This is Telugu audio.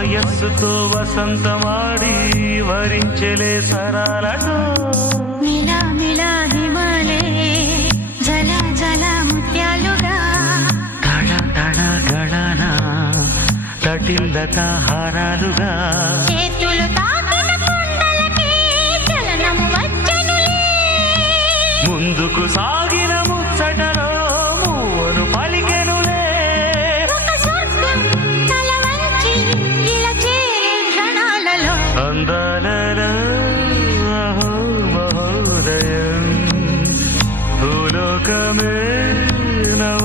వయస్సుతో వసంతమాడి వరించెలే సరాలను మిలా మిలా హిమాలే జల జల ముత్యాలుగా తడ తడ గళన తటిల్లత హారాలుగా చేతులు తాకిన కొండలకే చలనము వచ్చెనులే ముందుకు సాగిన ముచ్చటలో మూవను పలికెనులే ఒక స్వర్గం తల వంచి ఇలా చేరే క్షణాలలో అందాలలో అహో మహోదయం భూలోకమే నవ